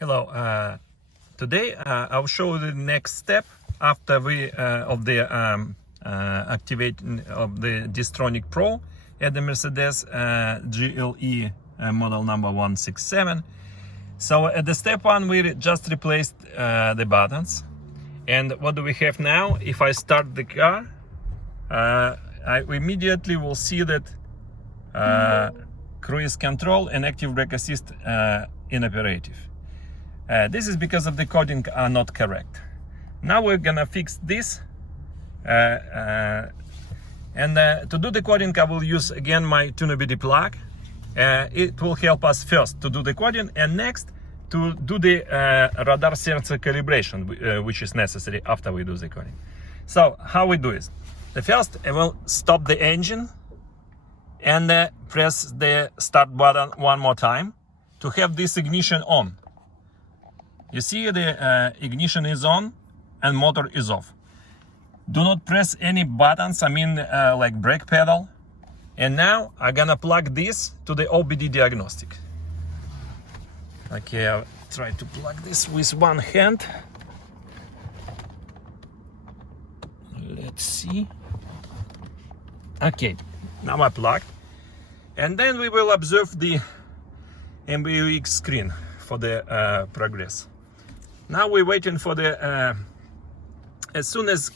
Hello. Today I'll show the next step after we of the activating of the DIstronic Pro at the Mercedes GLE model number 167. So at the step one we just replaced the buttons, and what do we have now? If I start the car, I immediately will see that cruise control and active brake assist inoperative. This is because of the coding are not correct. Now we're gonna fix this, and to do the coding I will use again my tuneOBD plug. It will help us first to do the coding and next to do the radar sensor calibration, which is necessary after we do the coding. So how we do is, the first I will stop the engine and press the start button one more time to have this ignition on. You see the ignition is on and motor is off. Do not press any buttons, like brake pedal. And now I'm gonna plug this to the OBD diagnostic. Okay, I'll try to plug this with one hand. Let's see. Okay, now I plugged. And then we will observe the MBUX screen for the progress. Now we're waiting for the, as soon as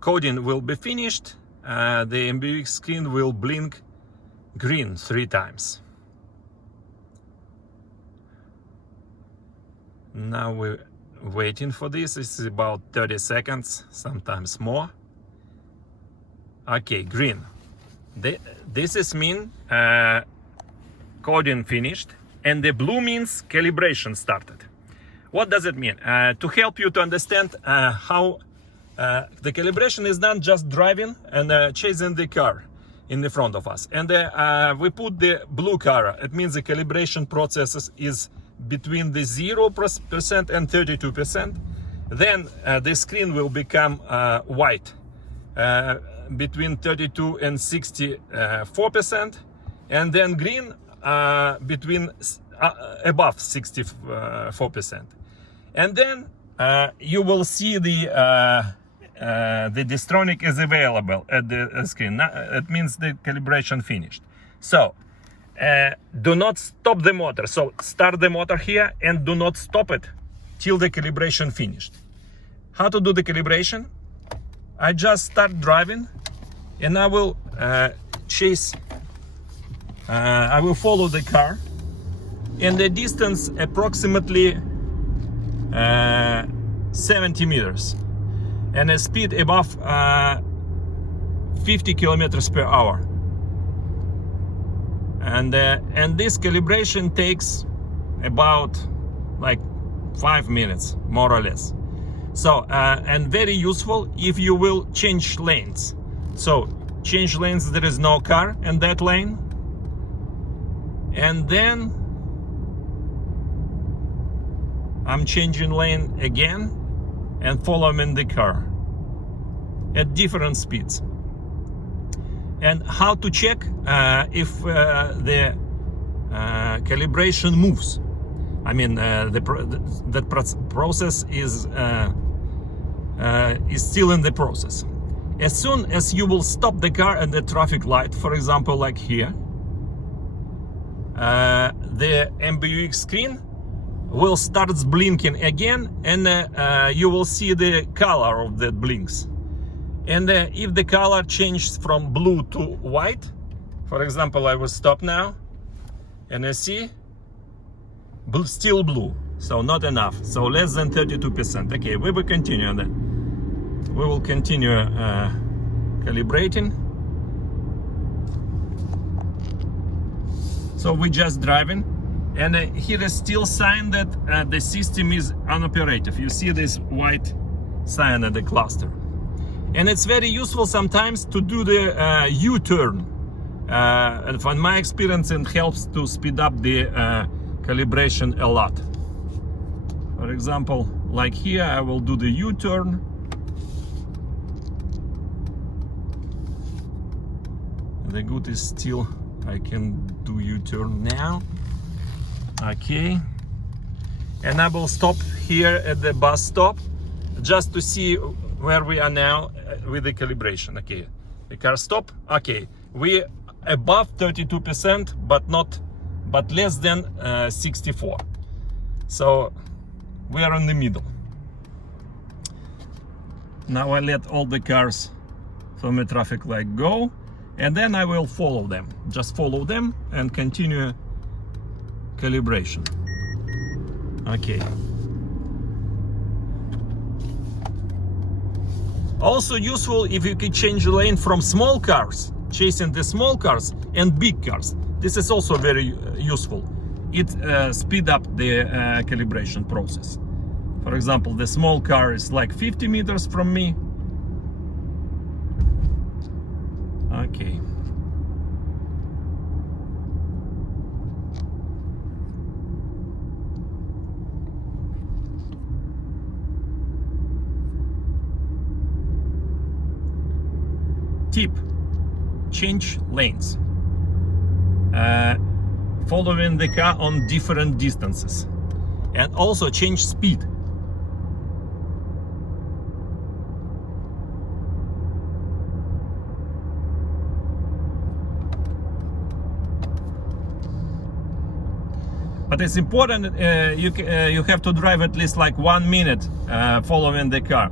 coding will be finished, the MBUX screen will blink green 3 times. Now we're waiting for this. This is about 30 seconds, sometimes more. Okay, green. This is mean coding finished, and the blue means calibration started. What does it mean? To help you to understand how the calibration is done, just driving and chasing the car in the front of us. And we put the blue car. It means the calibration process is between the 0% and 32%. Then the screen will become white between 32 and 64%. And then green between above 64%. And then you will see the DIstronic is available at the screen. It means the calibration finished. So do not stop the motor. So start the motor here and do not stop it till the calibration finished. How to do the calibration? I just start driving and I will chase. I will follow the car, and the distance approximately 70 meters, and a speed above 50 kilometers per hour. And this calibration takes about like 5 minutes, more or less. So and very useful if you will change lanes. So change lanes, there is no car in that lane, and then I'm changing lane again and following the car at different speeds. And how to check if the calibration moves. The process is still in the process. As soon as you will stop the car at the traffic light, for example, like here, the MBUX screen will start blinking again, and you will see the color of that blinks. And if the color changes from blue to white, for example, I will stop now, and I see still blue, so not enough, so less than 32%. Okay, we will continue that. We will continue calibrating. So we're just driving, and here is still sign that the system is unoperative. You see this white sign at the cluster. And it's very useful sometimes to do the U-turn. And from my experience, it helps to speed up the calibration a lot. For example, like here, I will do the U-turn. The good is still, I can do U-turn now. Okay, and I will stop here at the bus stop just to see where we are now with the calibration. Okay, the car stop. Okay, we above 32%, but less than 64. So we are in the middle. Now I let all the cars from the traffic light go, and then I will follow them. Just follow them and continue calibration. Okay. Also useful if you can change the lane from small cars, chasing the small cars, and big cars. This is also very useful. It speed up the calibration process. For example, the small car is like 50 meters from me. Okay. Tip: change lanes. Following the car on different distances, and also change speed. But it's important, you have to drive at least like 1 minute following the car,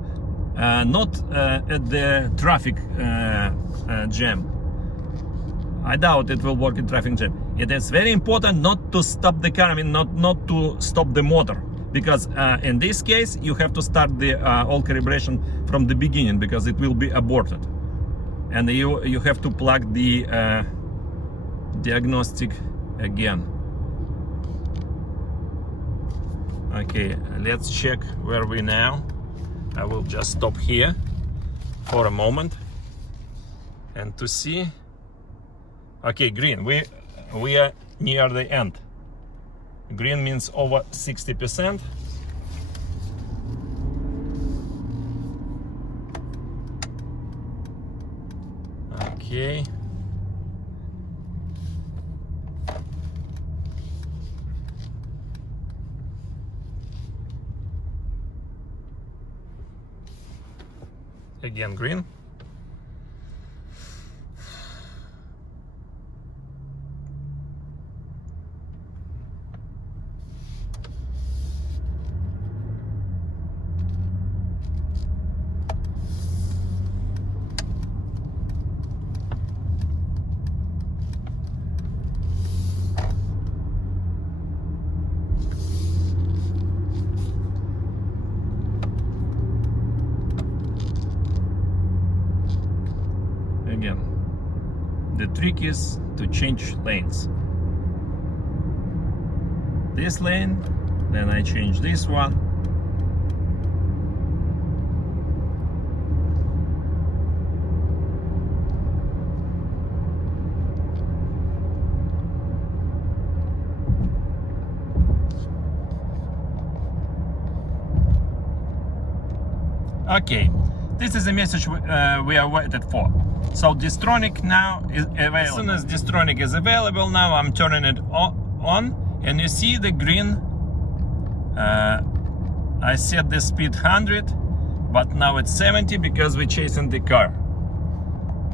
not at the traffic jam. I doubt it will work in traffic jam. It is very important not to stop the car, I mean not to stop the motor, because in this case you have to start the all calibration from the beginning, because it will be aborted, and you have to plug the diagnostic again. Okay, let's check where we now. I will just stop here for a moment and to see. Okay, green. We are near the end. Green means over 60%. Okay. Again, green. Again, the trick is to change lanes. This lane, then I change this one. Okay, this is a message we are waited for. So DIstronic now is available. As soon as DIstronic is available, now I'm turning it on, and you see the green. I set the speed 100, but now it's 70 because we're chasing the car.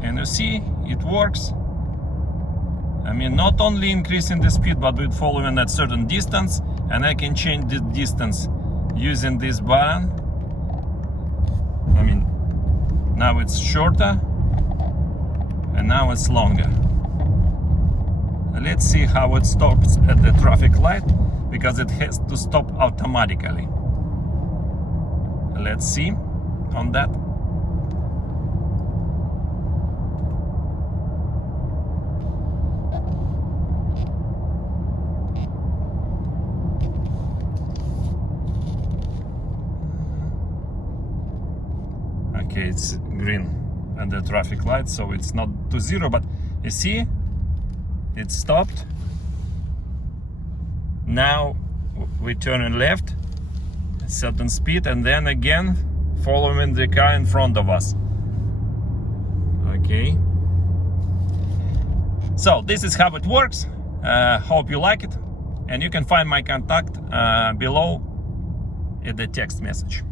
And you see it works. I mean, not only increasing the speed, but with following at certain distance, and I can change the distance using this button. I mean, now it's shorter. And now it's longer. Let's see how it stops at the traffic light, because it has to stop automatically. Let's see on that. Okay, it's green and the traffic light, so it's not to zero, but you see it stopped. Now we turn left at certain speed, and then again following the car in front of us. Okay, so this is how it works. Hope you like it, and you can find my contact below at the text message.